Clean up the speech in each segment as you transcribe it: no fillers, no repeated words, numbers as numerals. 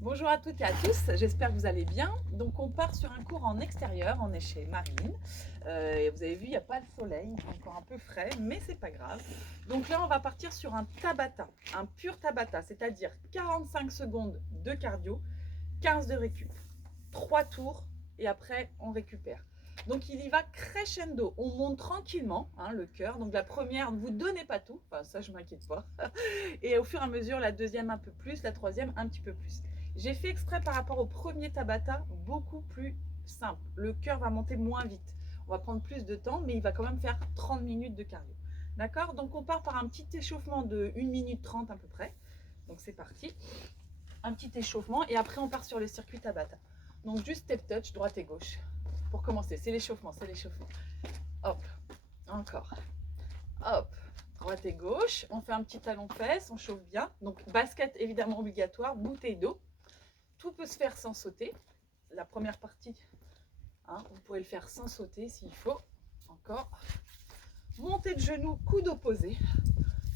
Bonjour à toutes et à tous, j'espère que vous allez bien. Donc on part sur un cours en extérieur, on est chez Marine. Et vous avez vu, il n'y a pas le soleil, il est encore un peu frais, mais c'est pas grave. Donc là, on va partir sur un Tabata, un pur Tabata, c'est-à-dire 45 secondes de cardio, 15 de récup, 3 tours et après on récupère. Donc il y va crescendo, on monte tranquillement le cœur. Donc la première, ne vous donnez pas tout, enfin ça je m'inquiète pas. Et au fur et à mesure, la deuxième un peu plus, la troisième un petit peu plus. J'ai fait exprès par rapport au premier Tabata, beaucoup plus simple. Le cœur va monter moins vite. On va prendre plus de temps, mais il va quand même faire 30 minutes de cardio. D'accord? Donc on part par un petit échauffement de 1 minute 30 à peu près. Donc c'est parti. Un petit échauffement et après on part sur le circuit Tabata. Donc juste step touch, droite et gauche. Pour commencer, c'est l'échauffement, c'est l'échauffement. Hop, encore. Hop, droite et gauche. On fait un petit talon-fesse, on chauffe bien. Donc basket évidemment obligatoire, bouteille d'eau. Tout peut se faire sans sauter. La première partie, vous pouvez le faire sans sauter s'il faut. Encore. Montée de genoux, coude opposé.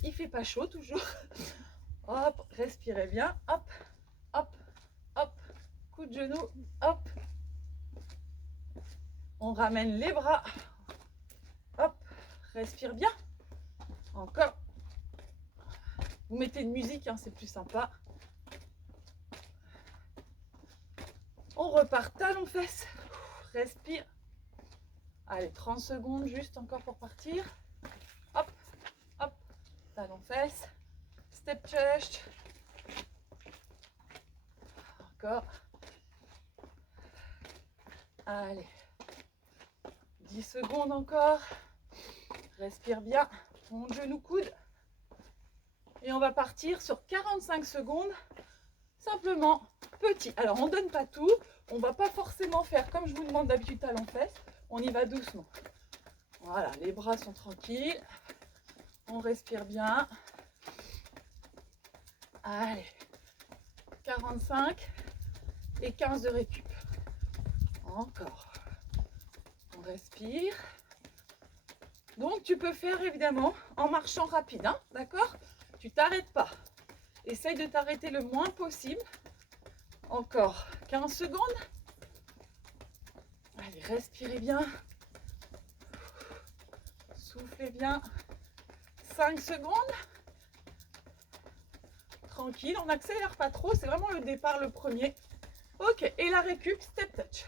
Il fait pas chaud toujours. Hop, respirez bien. Hop, hop, hop. Coup de genou, hop. On ramène les bras. Hop, respire bien. Encore. Vous mettez une musique, c'est plus sympa. On repart talon-fesse. Respire. Allez, 30 secondes juste encore pour partir. Hop, hop, talon-fesse. Step chest. Encore. Allez. 10 secondes encore. Respire bien. Mon genou coude. Et on va partir sur 45 secondes. Simplement petit. Alors on ne donne pas tout. On ne va pas forcément faire comme je vous demande d'habitude talon-fesse. On y va doucement. Voilà, les bras sont tranquilles. On respire bien. Allez. 45 et 15 de récup. Encore. On respire. Donc tu peux faire évidemment en marchant rapide, d'accord? Tu t'arrêtes pas. Essaye de t'arrêter le moins possible. Encore 15 secondes. Allez, respirez bien. Soufflez bien. 5 secondes. Tranquille, on n'accélère pas trop, c'est vraiment le départ le premier. Ok, et la récup, step touch.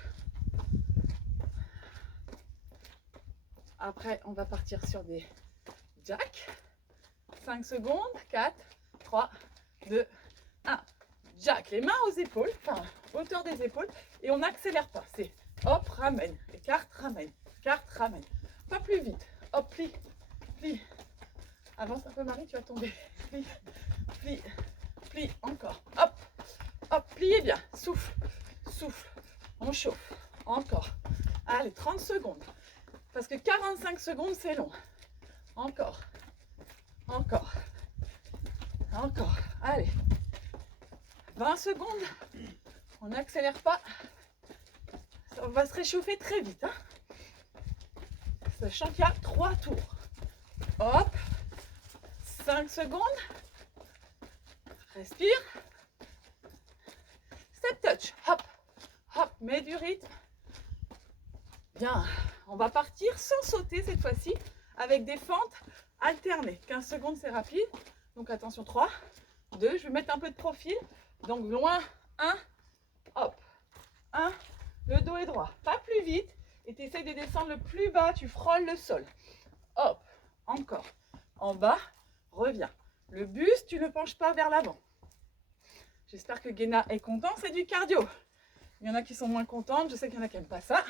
Après, on va partir sur des jacks. 5 secondes, 4, 3, 2, 1. Jack, les mains aux épaules, enfin, hauteur des épaules, et on n'accélère pas. C'est hop, ramène, écarte, ramène, écarte, ramène. Pas plus vite. Hop, plie, plie. Avance un peu, Marie, tu vas tomber. Plie, plie, plie, encore. Hop, hop, pliez bien. Souffle, souffle. On chauffe. Encore. Allez, 30 secondes. Parce que 45 secondes, c'est long. Encore. Encore. Encore. Allez. 20 secondes. On n'accélère pas. On va se réchauffer très vite. Sachant qu'il y a 3 tours. Hop. 5 secondes. Respire. Step touch. Hop. Hop. Mets du rythme. Bien. On va partir sans sauter cette fois-ci. Avec des fentes alternées. 15 secondes, c'est rapide. Donc attention, 3, 2. Je vais mettre un peu de profil. Donc loin. 1. Hop. 1. Le dos est droit. Pas plus vite. Et tu essaies de descendre le plus bas. Tu frôles le sol. Hop. Encore. En bas. Reviens. Le buste, tu ne penches pas vers l'avant. J'espère que Guéna est content. C'est du cardio. Il y en a qui sont moins contentes. Je sais qu'il y en a qui n'aiment pas ça.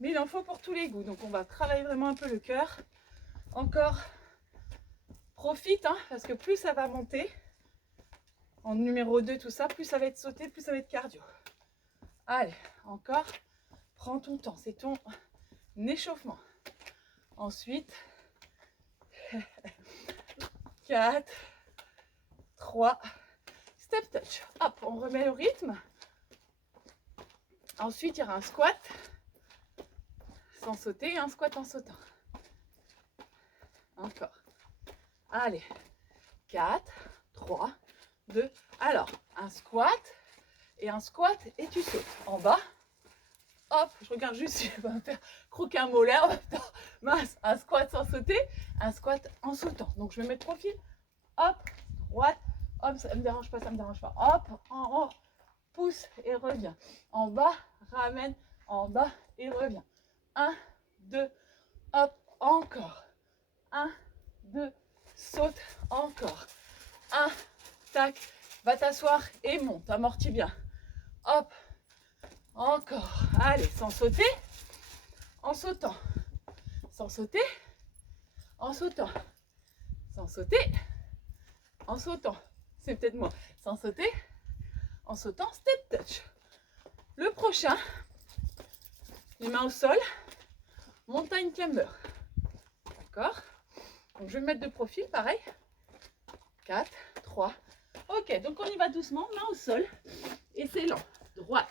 Mais il en faut pour tous les goûts. Donc on va travailler vraiment un peu le cœur. Encore. Profite, parce que plus ça va monter, en numéro 2, tout ça, plus ça va être sauté, plus ça va être cardio. Allez, encore. Prends ton temps. C'est ton échauffement. Ensuite, 4, 3, step touch. Hop, on remet le rythme. Ensuite, il y aura un squat sans sauter et un squat en sautant. Encore. Allez. 4, 3, 2. Alors, un squat et tu sautes. En bas, hop, je regarde juste si je vais me faire croquer un molaire en même temps. Mince, un squat sans sauter, un squat en sautant. Donc je vais mettre profil, hop, droite, hop, ça me dérange pas, ça me dérange pas. Hop, en haut, pousse et reviens. En bas, ramène, en bas et reviens. 1, 2, hop, encore. 1, 2, saute, encore. 1, tac, va t'asseoir et monte, amortis bien. Hop, encore. Allez, sans sauter, en sautant. Sans sauter, en sautant. Sans sauter, en sautant. C'est peut-être moi. Sans sauter, en sautant, step touch. Le prochain, les mains au sol, montagne climber. D'accord? Donc je vais me mettre de profil, pareil. 4, 3. Ok, donc on y va doucement, main au sol. Et c'est lent. Droite,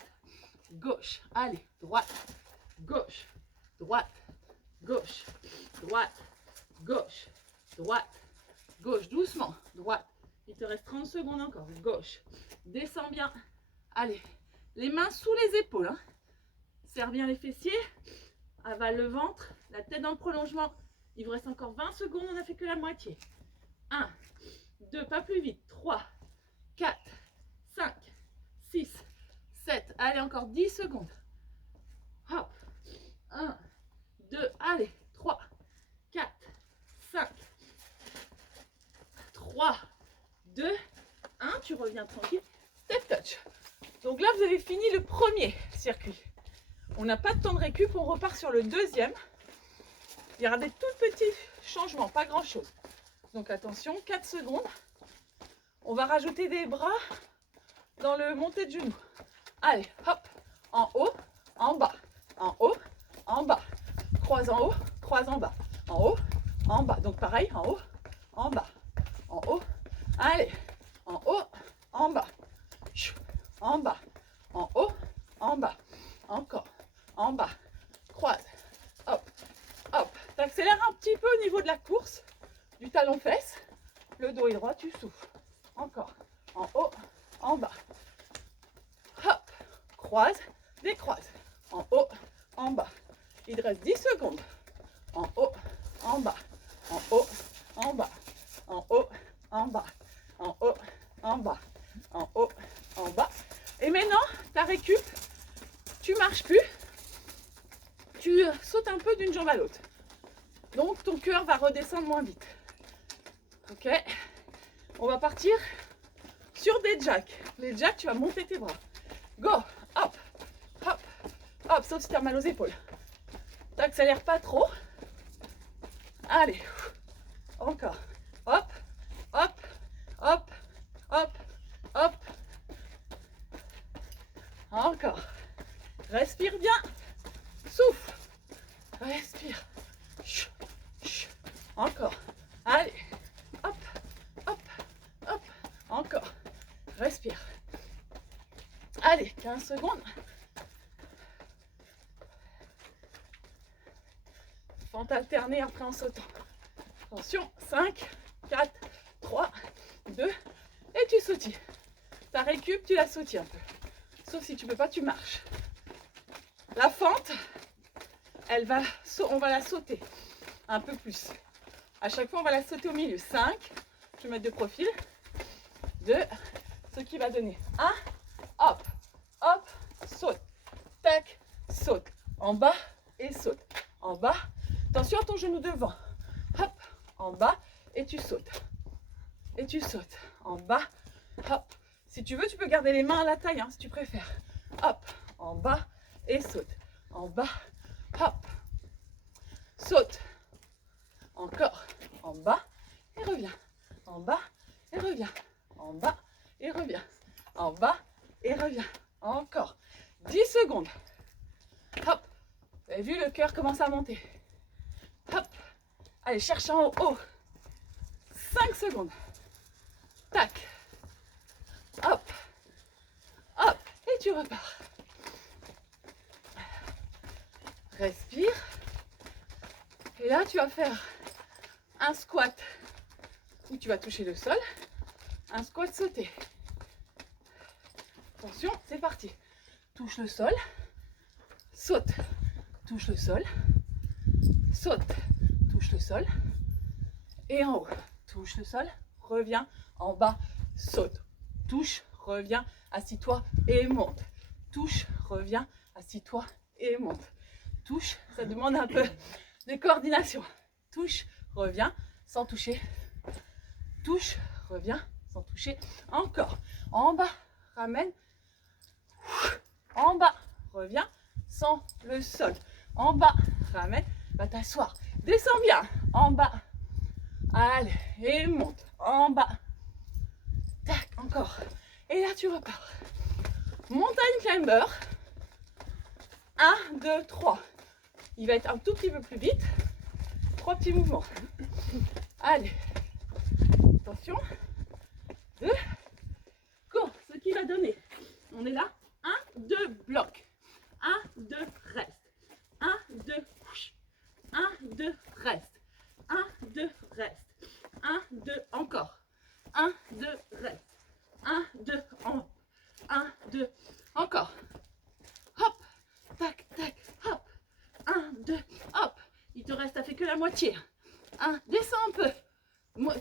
gauche. Allez, droite, gauche, droite, gauche, droite, gauche, droite, gauche. Doucement, droite. Il te reste 30 secondes encore. Gauche. Descends bien. Allez, les mains sous les épaules. Hein. Serre bien les fessiers. Avale le ventre. La tête dans le prolongement. Il vous reste encore 20 secondes. On n'a fait que la moitié. 1, 2, pas plus vite. 3, 4, 5, 6, 7. Allez, encore 10 secondes. Hop. 1, 2, allez. 3, 4, 5, 3, 2, 1. Tu reviens tranquille. Step touch. Donc là, vous avez fini le premier circuit. On n'a pas de temps de récup. On repart sur le deuxième. Il y aura des tout petits changements, pas grand chose. Donc attention, 4 secondes. On va rajouter des bras dans le montée de genoux. Allez, hop, en haut, en bas, en haut, en bas. Croise en haut, croise en bas. En haut, en bas. Donc pareil, en haut, en bas. En haut, allez, en haut, en bas. En bas, en haut, en bas. Encore, en bas. Croise, hop, hop. T'accélères un petit peu au niveau de la course, du talon-fesse. Le dos est droit, tu souffles. Encore, en haut, en bas. Hop, croise, décroise. En haut, en bas. Il te reste 10 secondes. En haut, en bas. En haut, en bas. En haut, en bas. En haut, en bas. En haut, en bas. Et maintenant, ta récup, tu marches plus. Tu sautes un peu d'une jambe à l'autre. Donc ton cœur va redescendre moins vite. Ok? On va partir sur des jacks. Les jacks, tu vas monter tes bras. Go! Hop! Hop! Hop! Sauf si tu as mal aux épaules. T'accélères pas trop. Allez. Encore. Hop! Hop! Hop! Hop! Hop! Encore. Respire bien. Souffle. Respire. Encore. Allez. Hop. Hop. Hop. Encore. Respire. Allez, 15 secondes. Fente alternée après en sautant. Attention, 5, 4, 3, 2, et tu sautilles. Ta récup, tu la sautilles un peu. Sauf si tu peux pas, tu marches. La fente, on va la sauter un peu plus. À chaque fois, on va la sauter au milieu. 5, je vais mettre de profil. 2, ce qui va donner 1, hop, hop, saute, tac, saute, en bas et saute, en bas, attention à ton genou devant, hop, en bas et tu sautes, en bas, hop, si tu veux tu peux garder les mains à la taille hein, si tu préfères, hop, en bas et saute, en bas, hop, saute, encore, en bas et reviens, en bas et reviens, en bas et reviens, en bas et reviens, encore 10 secondes, hop, vous avez vu le cœur commence à monter, hop, allez cherche en haut, 5 secondes, tac, hop, hop, et tu repars, respire, et là tu vas faire un squat où tu vas toucher le sol, Un squat sauté. Attention, c'est parti. Touche le sol. Saute. Touche le sol. Saute. Touche le sol. Et en haut. Touche le sol. Reviens en bas. Saute. Touche. Reviens. Assis-toi et monte. Touche. Reviens. Assis-toi et monte. Touche. Ça demande un peu de coordination. Touche. Reviens sans toucher. Touche. Reviens sans toucher. Encore. En bas. Ramène. En bas. Reviens sans le sol. En bas. Ramène. Va t'asseoir. Descends bien. En bas. Allez. Et monte. En bas. Tac. Encore. Et là, tu repars. Montagne climber. 1, 2, 3. Il va être un tout petit peu plus vite. 3 petits mouvements. Allez. Attention. 2. Go. Ce qui va donner. On est là. 1, 2, bloc. 1, 2, reste. 1, 2, 1, 2, reste. 1, 2, reste. 1, 2, encore. 1, 2, reste. 1, 2, en. 1, 2, encore. Hop. Tac, tac, hop. 1, 2, hop. Il te reste, ça fait que la moitié. 1, descends un peu.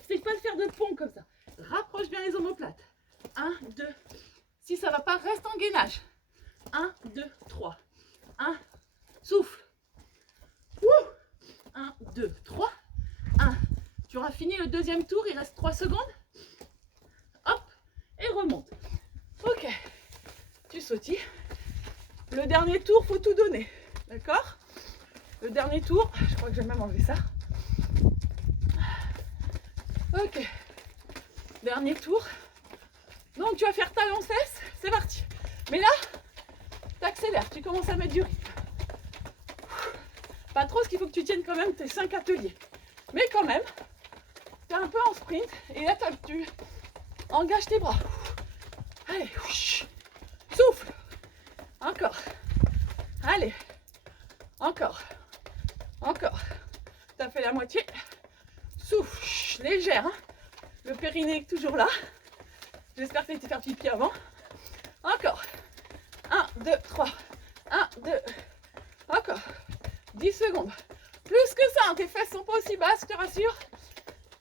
C'est pas de faire de pont comme ça. Rapproche bien les omoplates. 1, 2. Si ça va pas, reste en gainage. 1, 2, 3. 1, souffle. 1, 2, 3. 1. Tu auras fini le deuxième tour, il reste 3 secondes. Hop, et remonte. Ok, tu sautilles. Le dernier tour, faut tout donner. D'accord? Le dernier tour, je crois que je vais même enlever ça. Ok, dernier tour. Donc tu vas faire talon-cesse, c'est parti. Mais là, tu accélères, tu commences à mettre du rythme. Pas trop, ce qu'il faut que tu tiennes quand même tes 5 ateliers. Mais quand même, tu es un peu en sprint et là tu engages tes bras. Allez, souffle. Encore. Allez. Encore. Encore. Tu as fait la moitié. Souffle. Légère. Hein. Le périnée est toujours là. J'espère que tu as été faire pipi avant. Encore. 1, 2, 3. 1, 2. Encore. 10 secondes. Plus que ça, hein, tes fesses sont pas aussi basses, je te rassure.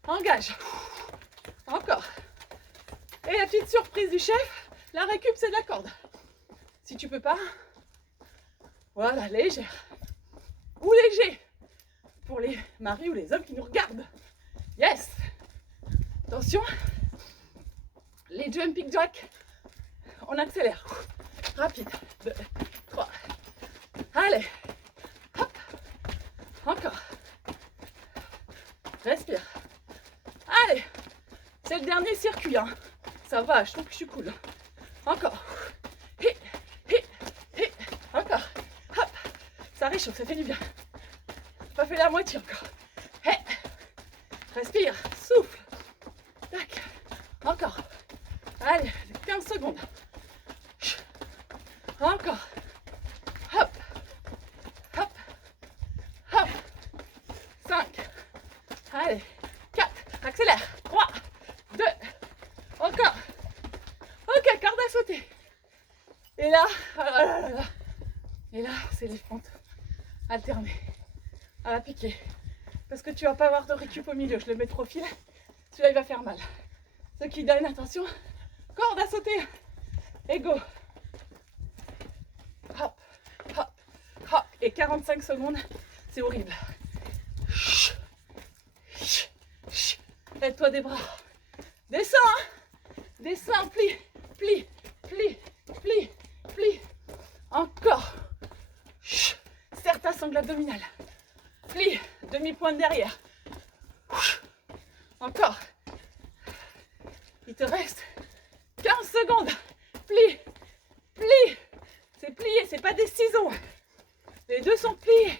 Engage. Encore. Et la petite surprise du chef, la récup, c'est de la corde. Si tu peux pas, voilà, légère. Ou léger. Pour les maris ou les hommes qui nous regardent. Yes. Attention. Les jumping jacks. On accélère. Rapide. 2, 3. Allez. Hop. Encore. Respire. Allez. C'est le dernier circuit. Hein. Ça va, je trouve que je suis cool. Encore. Encore. Hop. Ça réchauffe, ça fait du bien. Pas fait la moitié encore. Respire. Souffle. Tac. Encore. Allez, 15 secondes. Encore. Hop. Hop. Hop. 5. Allez. 4. Accélère. 3. 2. Encore. Ok, corde à sauter. Et là, et là, c'est les pentes alternées à la piquer. Parce que tu vas pas avoir de récup au milieu. Je le mets trop fil. Celui-là, il va faire mal. Ceux qui donnent, attention. Corde à sauter. Et go. Hop, hop, hop. Et 45 secondes, c'est horrible. Aide-toi des bras. Descends, hein. Descends, plie, plie, plie, plie, plie. Encore. Serre ta sangle abdominale. Plie, demi-pointe derrière. Encore. Il te reste 15 secondes. Plie, plie. C'est plié, c'est pas des ciseaux. Les deux sont pliés.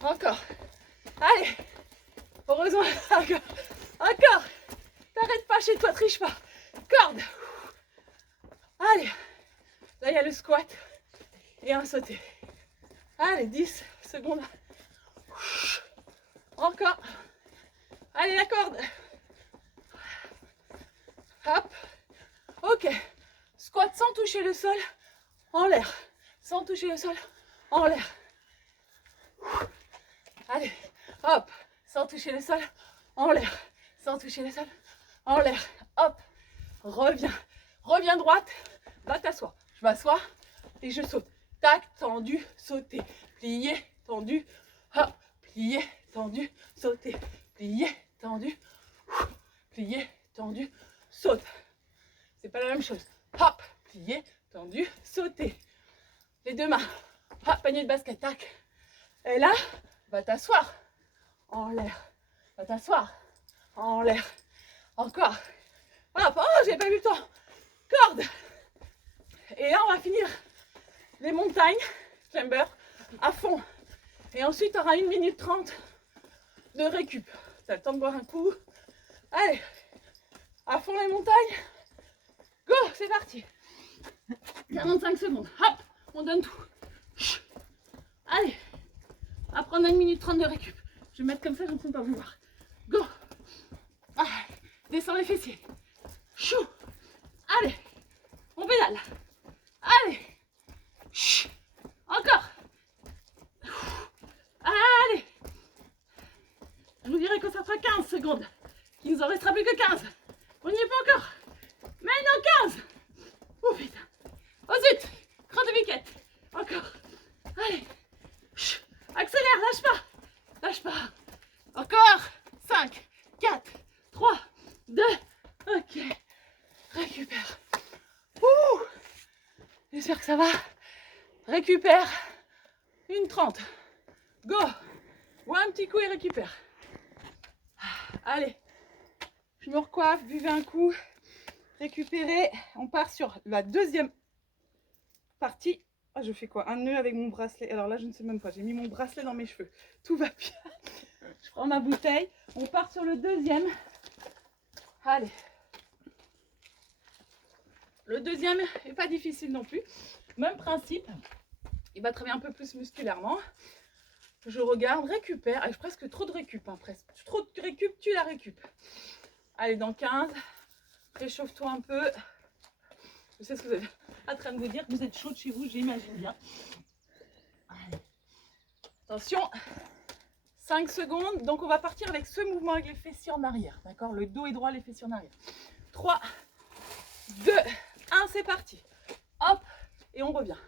Encore. Allez. Heureusement. Encore. T'arrêtes pas chez toi, triche pas. Corde. Allez. Là, il y a le squat et un sauté. Allez, 10 secondes. Encore. Allez, la corde. Hop. Ok. Squat sans toucher le sol, en l'air. Sans toucher le sol, en l'air. Allez, hop. Sans toucher le sol, en l'air. Sans toucher le sol, en l'air. Hop. Reviens. Reviens droite. Va t'asseoir. Je m'assois et je saute. Tac, tendu, sauter. Plié, tendu. Hop. Plié, tendu, sauter. Plié, tendu. Plié, tendu, saute. C'est pas la même chose. Hop, plié, tendu, sauter. Les deux mains. Hop, panier de basket, tac. Et là, va t'asseoir. En l'air. Va t'asseoir. En l'air. Encore. Hop, oh, j'ai pas eu le temps. Corde. Et là, on va finir les montagnes, climber, à fond. Et ensuite, tu auras 1 minute 30 de récup. Tu as le temps de boire un coup. Allez, à fond les montagnes. Go, c'est parti. 45 secondes. Hop, on donne tout. Allez, à prendre 1 minute 30 de récup. Je vais mettre comme ça, je ne peux pas vous voir. Go. Ah, descends les fessiers. Chou. Allez, on pédale. Allez. Chou. Encore. Allez. Je vous dirai que ça fera 15 secondes. Il nous en restera plus que 15. On n'y est pas encore. Maintenant 15. Oh putain. Oh zut. Cran de biquette. Encore. Allez. Chou. Accélère, lâche pas. Lâche pas. Encore. 5, 4, 3, 2. Ok. Récupère. Ouh. J'espère que ça va. Récupère. 1:30. Go. Bois un petit coup et récupère. Allez. Je me recoiffe, buvez un coup. Récupérez. On part sur la deuxième partie. Ah, je fais quoi? Un nœud avec mon bracelet. Alors là, je ne sais même pas. J'ai mis mon bracelet dans mes cheveux. Tout va bien. Je prends ma bouteille. On part sur le deuxième. Allez. Le deuxième n'est pas difficile non plus. Même principe. Il va travailler un peu plus musculairement. Je regarde, récupère. J'ai presque trop de récup. Hein, presque. Trop de récup, tu la récup. Allez, dans 15. Réchauffe-toi un peu. Je sais ce que vous êtes en train de vous dire. Vous êtes chaud chez vous, j'imagine bien. Allez. Attention. 5 secondes. Donc, on va partir avec ce mouvement avec les fessiers en arrière. D'accord? Le dos est droit, les fessiers en arrière. 3, 2, 1, c'est parti. Hop. Et on revient.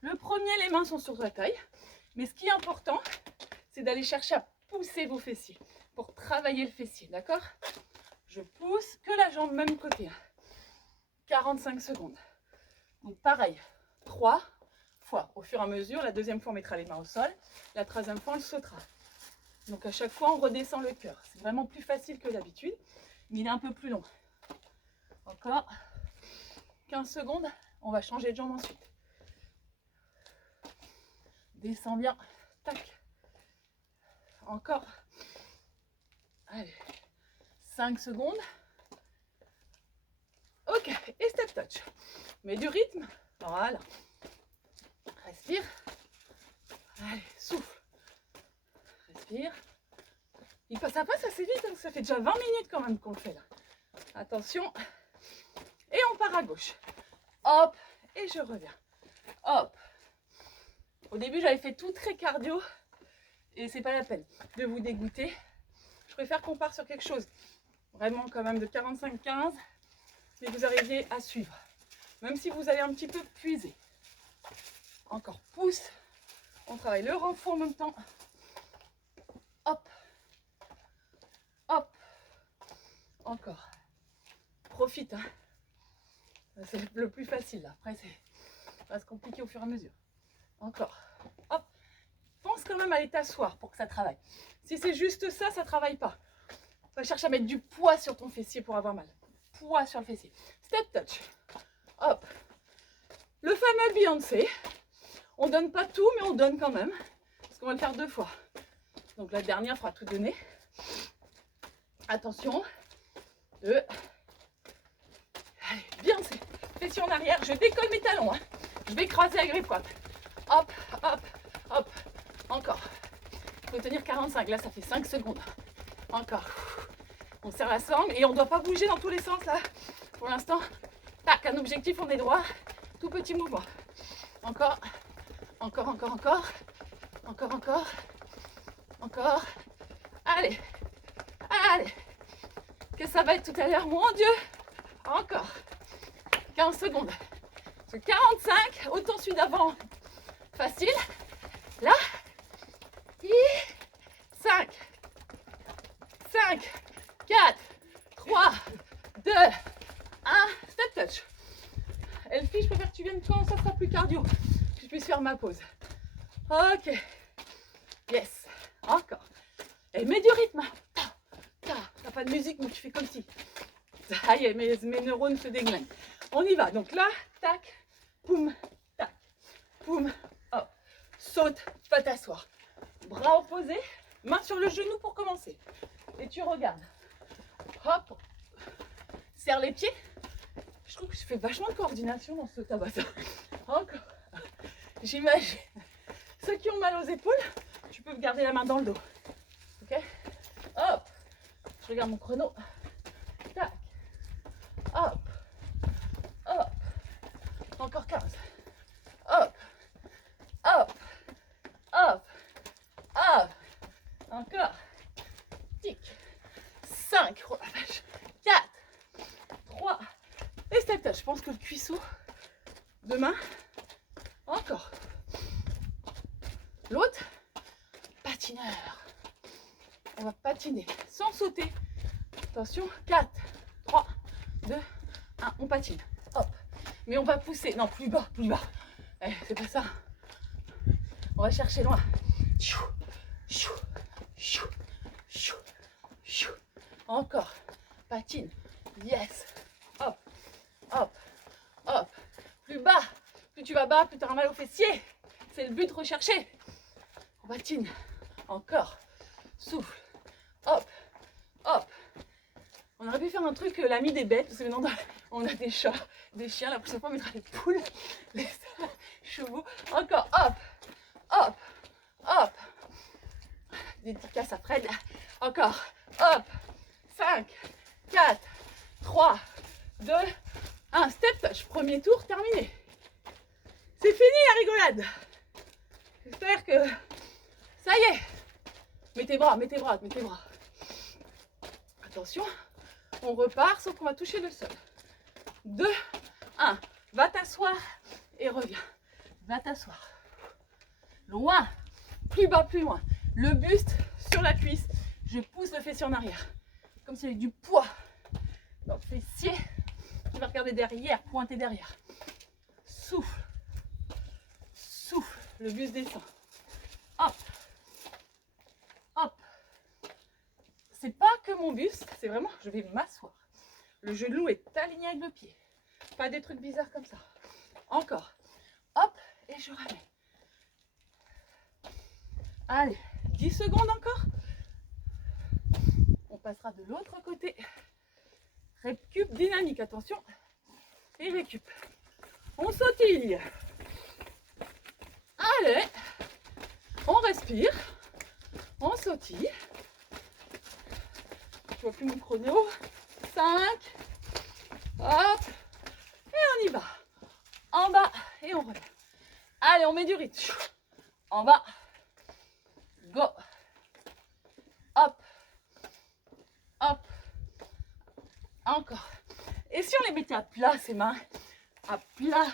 Le premier, les mains sont sur la taille. Mais ce qui est important, c'est d'aller chercher à pousser vos fessiers pour travailler le fessier. D'accord? Je pousse que la jambe même côté. 45 secondes. Donc pareil, 3 fois. Au fur et à mesure, la deuxième fois, on mettra les mains au sol. La troisième fois, on le sautera. Donc à chaque fois, on redescend le cœur. C'est vraiment plus facile que d'habitude, mais il est un peu plus long. Encore 15 secondes. On va changer de jambe ensuite. Descends bien. Tac. Encore. Allez. 5 secondes. Ok. Et step touch. Mets du rythme. Voilà. Respire. Allez, souffle. Respire. Ça passe assez vite. Hein. Ça fait déjà 20 minutes quand même qu'on le fait là. Attention. Et on part à gauche. Hop. Et je reviens. Hop. Au début, j'avais fait tout très cardio. Et c'est pas la peine de vous dégoûter. Je préfère qu'on parte sur quelque chose vraiment quand même de 45-15. Et que vous arriviez à suivre. Même si vous allez un petit peu puiser. Encore pouce. On travaille le renfort en même temps. Hop. Hop. Encore. Profite. Hein. C'est le plus facile là. Après, ça va se compliquer au fur et à mesure. Encore. Hop. Pense quand même à aller t'asseoir pour que ça travaille. Si c'est juste ça, ça ne travaille pas. Va chercher à mettre du poids sur ton fessier pour avoir mal. Poids sur le fessier. Step touch. Hop. Le fameux Beyoncé. On donne pas tout, mais on donne quand même. Parce qu'on va le faire 2 fois. Donc la dernière, il faudra tout donner. Attention. 2. Allez, Beyoncé. Fessier en arrière. Je décolle mes talons. Hein. Je vais croiser avec mes pointes. Hop, hop, hop. Encore. Il faut tenir 45. Là, ça fait 5 secondes. Encore. On serre la sangle et on ne doit pas bouger dans tous les sens là. Pour l'instant, tac, un objectif, on est droit. Tout petit mouvement. Encore, encore, encore, encore. Encore, encore. Encore. Allez. Allez. Que ça va être tout à l'heure, mon Dieu. Encore. 15 secondes. 45, autant celui d'avant. Facile. Là. Et 5, 4, 3, 2, 1. Step touch. Elfie, je préfère que tu viennes quand ça sera plus cardio. Que je puisse faire ma pause. Ok. Yes. Encore. Et mets du rythme. T'as pas de musique, donc tu fais comme si. Ça y est, mes neurones se déglinguent. On y va. Donc là, tac, poum, tac, poum, hop. Saute, va t'asseoir. Bras opposés, main sur le genou pour commencer. Et tu regardes. Hop. Serre les pieds. Je trouve que je fais vachement de coordination dans ce tabata. Encore. J'imagine. Ceux qui ont mal aux épaules, tu peux garder la main dans le dos. Ok? Hop. Je regarde mon chrono. Tac. Hop. Hop. Encore 15. Hop. Hop. Hop. Hop. Encore. Tic. 5. Oh la vache. 4. 3. Et step touch. Je pense que le cuisseau. Demain. Encore. L'autre. Patineur. On va patiner sans sauter. Attention. 4. 3. 2. 1. On patine. Hop. Mais on va pousser. Non, plus bas, plus bas. Eh, c'est pas ça. On va chercher loin. Encore. Patine. Yes. Hop. Hop. Hop. Plus bas. Plus tu vas bas, plus tu auras mal aux fessiers. C'est le but recherché. On patine. Encore. Souffle. Hop. Hop. On aurait pu faire un truc l'ami des bêtes, parce que maintenant on a des chats, des chiens, la prochaine fois on mettra les poules, les chevaux. Encore, hop, hop, hop. Dédicace à Fred. Encore, hop. 5, 4, 3, 2, 1. Step touch. Premier tour terminé. C'est fini la rigolade. J'espère que ça y est. Mets tes bras, mets tes bras, mets tes bras. Attention. On repart, sauf qu'on va toucher le sol. 2, 1. Va t'asseoir et reviens. Va t'asseoir. Loin. Plus bas, plus loin. Le buste sur la cuisse. Je pousse le fessier en arrière. Comme si avec du poids dans le fessier. Tu vas regarder derrière, pointer derrière. Souffle. Souffle. Le buste descend. Hop. Hop. C'est pas que mon buste, c'est vraiment, je vais m'asseoir. Le genou est aligné avec le pied. Pas des trucs bizarres comme ça. Encore. Hop, et je ramène. Allez, 10 secondes encore. On passera de l'autre côté. Récup dynamique, attention. Et récup. On sautille. Allez. On respire. On sautille. Je vois plus mon chrono. 5. Hop. Et on y va. En bas et on relève. Allez, on met du rythme. En bas. Go. Hop. Hop. Encore. Et si on les mettait à plat, ces mains? À plat.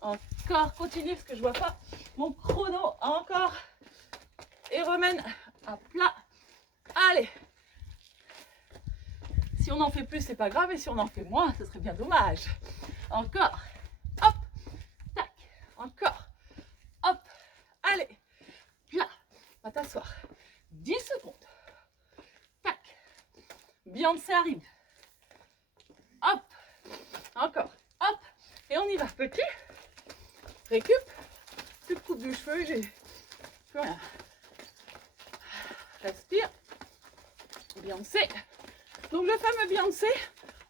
Encore. Continue parce que je vois pas mon chrono. Encore. Et remène à plat. Allez. Si on en fait plus, c'est pas grave. Et si on en fait moins, ce serait bien dommage. Encore. Hop. Tac. Encore. Hop. Allez. Plat. Va t'asseoir. 10 secondes. Tac. Beyoncé arrive. Hop. Encore. Hop. Et on y va. Petit. Récup. Plus de coupe de cheveux. J'ai plus rien. Respire. Beyoncé. Donc le fameux Beyoncé,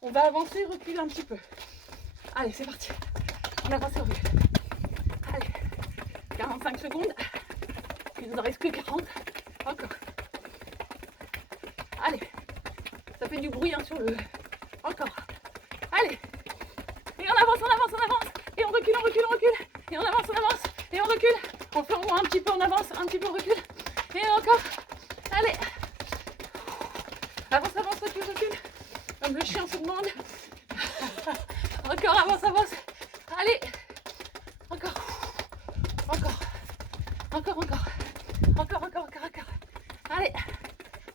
on va avancer, reculer un petit peu. Allez, c'est parti. On avance et recule. Allez, 45 secondes. Il nous en reste que 40. Encore. Allez, ça fait du bruit hein, sur le... Encore. on avance. Et on recule, on recule, on recule. Et on avance, et on recule. On fait au moins un petit peu, on avance, un petit peu, on recule. Et encore. Allez. Avance, avance, recule, recule. Comme le chien se demande. Encore, avance, avance. Allez. Encore. Encore. Encore, encore. Encore, encore, encore, encore. Allez.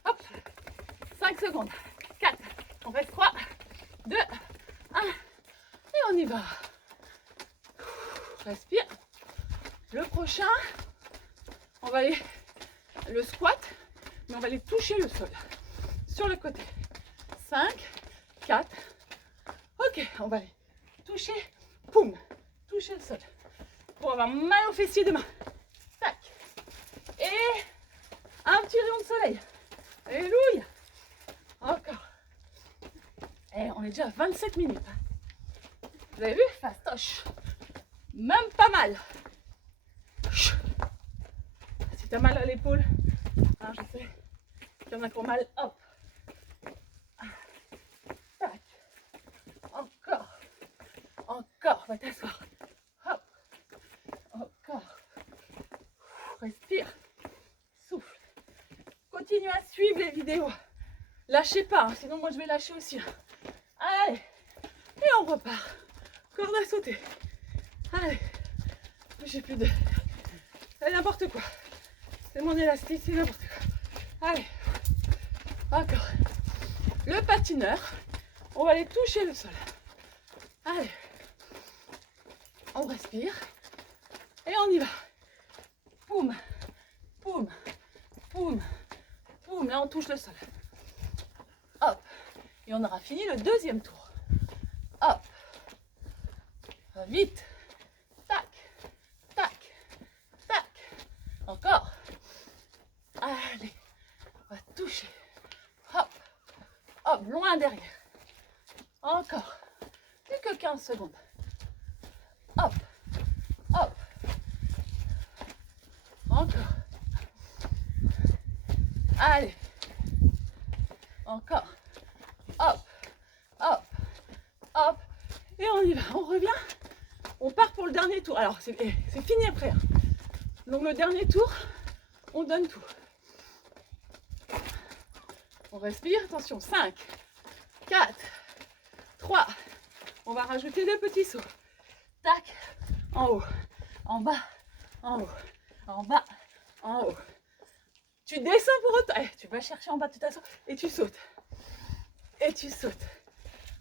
Hop. 5 secondes. 4. On reste 3, 2, 1. Et on y va. Respire. Le prochain, on va aller le squat, mais on va aller toucher le sol. Sur le côté. 5, 4. Ok, on va aller toucher. Poum. Toucher le sol. Pour avoir mal aux fessiers demain. Tac. Et un petit rayon de soleil. Alléluia. Encore. Et on est déjà à 27 minutes. Vous avez vu? Fastoche. Même pas mal. Si t'as mal à l'épaule, hein, je sais qu'il y en a qui ont mal. Hop. Tac. Encore. Encore. Va t'asseoir. Hop. Encore. Respire. Souffle. Continue à suivre les vidéos. Lâchez pas, hein, sinon moi je vais lâcher aussi. Hein. Allez. Et on repart. Corde à sauter. Allez. J'ai plus de... C'est n'importe quoi. C'est mon élastique, c'est n'importe quoi. Allez. Encore. Le patineur. On va aller toucher le sol. Allez. On respire. Et on y va. Poum. Poum. Poum. Poum. Là on touche le sol. Hop. Et on aura fini le deuxième tour. Hop. Vite. Tac. Tac. Tac. Encore. Allez. On va toucher. Hop. Hop. Loin derrière. Encore. Plus que 15 secondes. Hop. Hop. Encore. Allez. Encore. Hop. Hop. Hop. Et on y va. On revient. On part pour le dernier tour. Alors, c'est fini après. Hein. Donc, le dernier tour, on donne tout. On respire. Attention. 5, 4, 3. On va rajouter deux petits sauts. Tac. En haut. En bas. En haut. En bas. En haut. Tu descends pour autant. Allez, tu vas chercher en bas de ta sauce et tu sautes. Et tu sautes.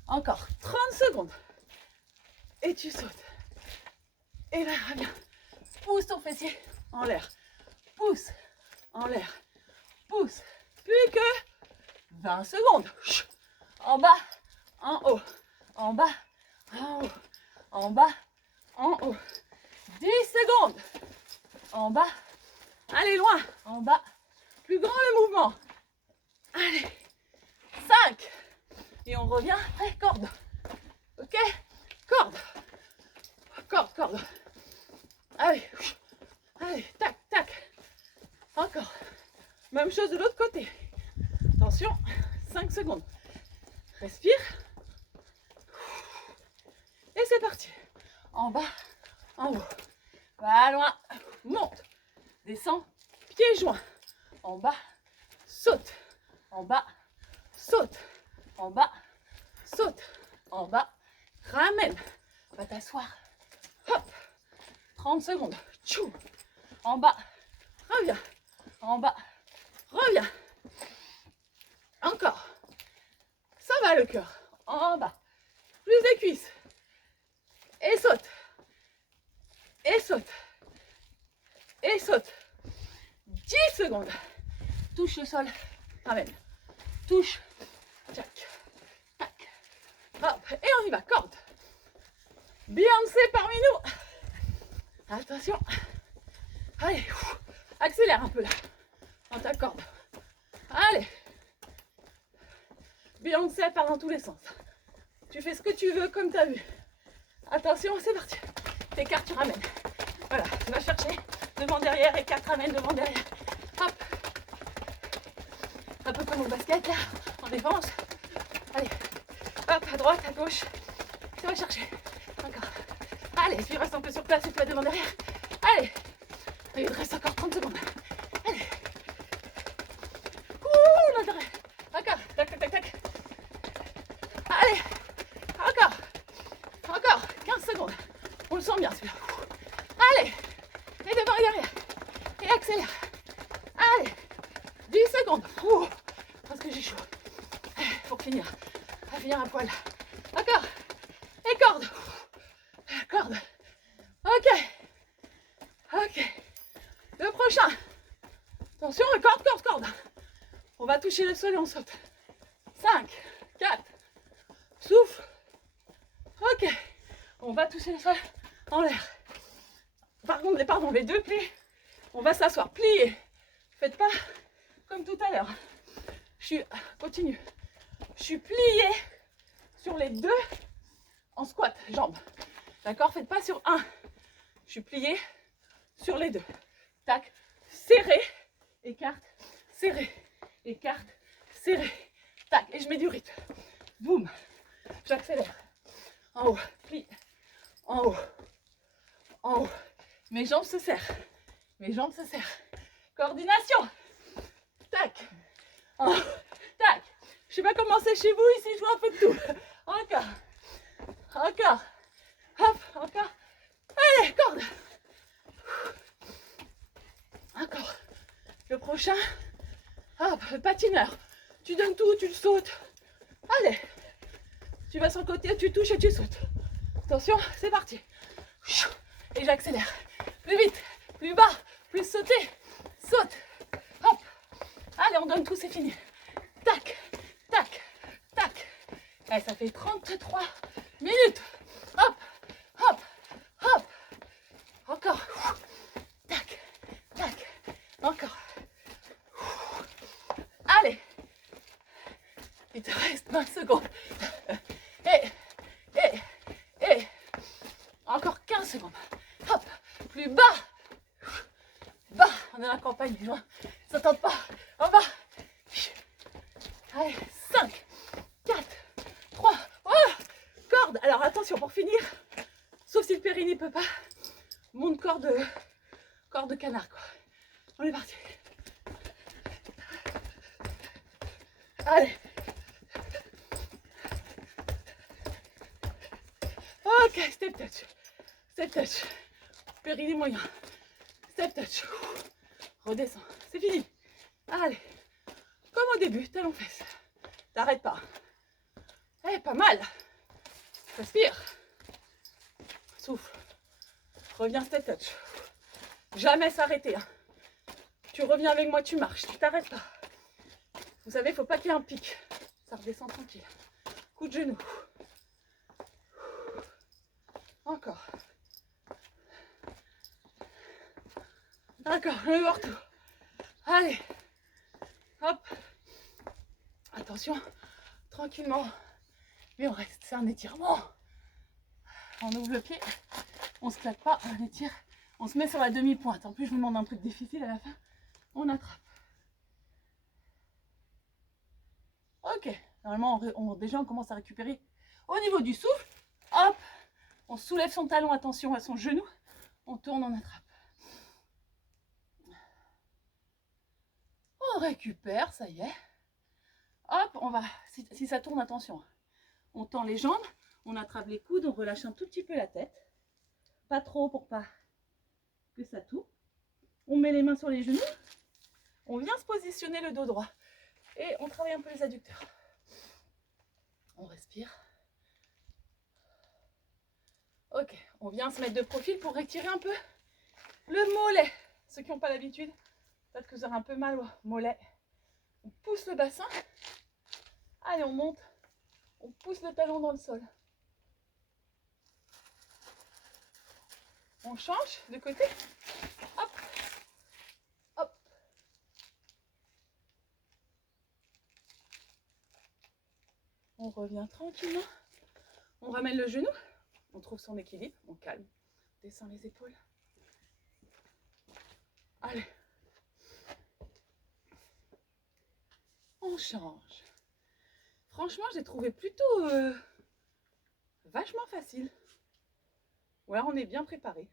Encore 30 secondes. Et tu sautes. Et là, reviens. Pousse ton fessier en l'air. Pousse en l'air. Pousse. Plus que 20 secondes. En bas, en haut. En bas, en haut. En bas, en haut. 10 secondes. En bas. Allez, loin. En bas. Plus grand le mouvement. Allez. 5. Et on revient après corde. Ok? Corde. Corde, corde. Allez. Allez, tac, tac. Encore. Même chose de l'autre côté. Attention. 5 secondes. Respire. Et c'est parti. En bas, en haut. Va loin. Monte. Descends. Pieds joints. En bas. Saute. En bas. Saute. En bas. Saute. En bas. Ramène. Va t'asseoir. Hop. 30 secondes. Tchou. En bas. Reviens. En bas. Reviens. Encore. Ça va le cœur. En bas. Plus les cuisses. Et saute. Et saute. Et saute. 10 secondes. Touche le sol. Ramène. Touche. Tac. Tac. Hop. Et on y va. Corde. Beyoncé parmi nous. Attention. Allez. Accélère un peu là. Dans ta corde. Allez. Beyoncé part dans tous les sens. Tu fais ce que tu veux comme tu as vu. Attention, c'est parti. T'écartes, tu ramènes. Voilà, tu vas chercher devant, derrière, écarte, ramène, devant, derrière. Hop. Un peu comme au basket, là, en défense. Allez. Hop, à droite, à gauche. Tu vas chercher. Encore. Allez, si tu restes un peu sur place et tu vas devant derrière. Allez. Il te reste encore 30 secondes. Allez. Ouh, l'intérieur. Encore. Tac, tac, tac, tac. Allez. Encore. Encore. 15 secondes. On le sent bien celui-là. Allez. Et devant et derrière. Et accélère. Allez. 10 secondes. Ouh. Parce que j'ai chaud. Pour finir. À finir à poil. Encore. Et corde. Corde. Ok. Ok. Le prochain. Attention, corde, corde, corde. On va toucher le sol et on saute. 5, 4. Souffle. Ok. On va toucher le sol en l'air. Pardon, les deux plis. On va s'asseoir. Plier. Faites pas comme tout à l'heure. Continue. Je suis pliée sur les deux en squat, jambes. D'accord? Faites pas sur un. Je suis pliée sur les deux. Tac. Serré. Écarte. Serré. Écarte. Serré. Tac. Et je mets du rythme. Boum. J'accélère. En haut. Plie. En haut. En haut. Mes jambes se serrent. Mes jambes se serrent. Coordination. Tac. En haut. Tac. Je sais pas comment c'est chez vous, ici je vois un peu de tout. Encore. Encore. Hop, encore. Allez, corde. Encore. Le prochain. Hop, patineur. Tu donnes tout, tu le sautes. Allez. Tu vas sur le côté, tu touches et tu sautes. Attention, c'est parti. Et j'accélère. Plus vite, plus bas, plus sauter. Saute. Hop. Allez, on donne tout, c'est fini. Tac, tac, tac. Et ça fait 33 minutes. Hop, hop, hop. Encore. Tac, tac. Encore. Allez. Il te reste 20 secondes. Et. Encore 15 secondes. Hop. Plus bas. Bas. On est dans la campagne, les gens. Ça tente pas. En bas. Allez. 5, 4, 3. Oh, corde. Alors attention, pour finir, sauf si le périnée peut pas, monte corde de canard, quoi. On est parti. Allez. Ok, step touch. Step touch. Périnée moyen. Step touch. Redescends. C'est fini. Allez. Comme au début, talon fesse. T'arrêtes pas. Eh, pas mal. Respire. Souffle. Reviens step touch. Jamais s'arrêter. Hein. Tu reviens avec moi, tu marches. Tu t'arrêtes pas. Vous savez, il ne faut pas qu'il y ait un pic. Ça redescend tranquille. Coup de genou. Encore. D'accord, je vais voir tout. Allez. Hop. Attention. Tranquillement. Mais on reste. C'est un étirement. On ouvre le pied. On ne se claque pas. On étire. On se met sur la demi-pointe. En plus, je vous demande un truc difficile à la fin. On attrape. Ok. Normalement, déjà, on commence à récupérer au niveau du souffle. Hop. On soulève son talon, attention à son genou. On tourne, on attrape. On récupère, ça y est. Hop, on va, si ça tourne, attention. On tend les jambes, on attrape les coudes, on relâche un tout petit peu la tête. Pas trop pour pas que ça tourne. On met les mains sur les genoux. On vient se positionner le dos droit. Et on travaille un peu les adducteurs. On respire. Ok, on vient se mettre de profil pour retirer un peu le mollet. Ceux qui n'ont pas l'habitude, peut-être que vous aurez un peu mal au mollet. On pousse le bassin. Allez, on monte. On pousse le talon dans le sol. On change de côté. Hop. Hop. On revient tranquillement. On ramène le genou. On trouve son équilibre. On calme. On descend les épaules. Allez. On change. Franchement, j'ai trouvé plutôt vachement facile. Ou alors on est bien préparé.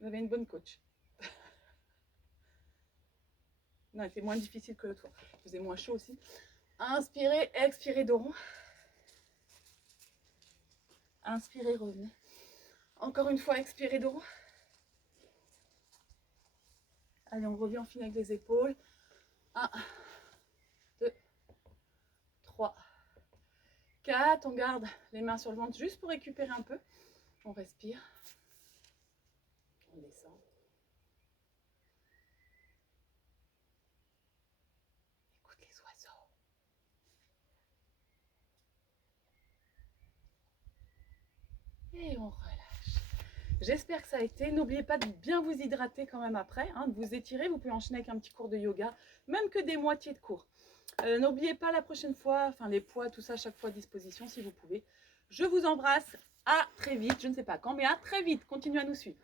Vous avez une bonne coach. Non, il fait moins difficile que l'autre fois. Il faisait moins chaud aussi. Inspirez, expirez, dos rond. Inspirez, revenez. Encore une fois, expirez, dos rond. Allez, on revient, on finit avec les épaules. 1, 2, 3, 4. On garde les mains sur le ventre juste pour récupérer un peu. On respire. On descend. Écoute les oiseaux. Et on relâche. J'espère que ça a été. N'oubliez pas de bien vous hydrater quand même après, hein, de vous étirer. Vous pouvez enchaîner avec un petit cours de yoga, même que des moitiés de cours. N'oubliez pas la prochaine fois, enfin les poids, tout ça, chaque fois à disposition si vous pouvez. Je vous embrasse. À très vite. Je ne sais pas quand, mais à très vite. Continuez à nous suivre.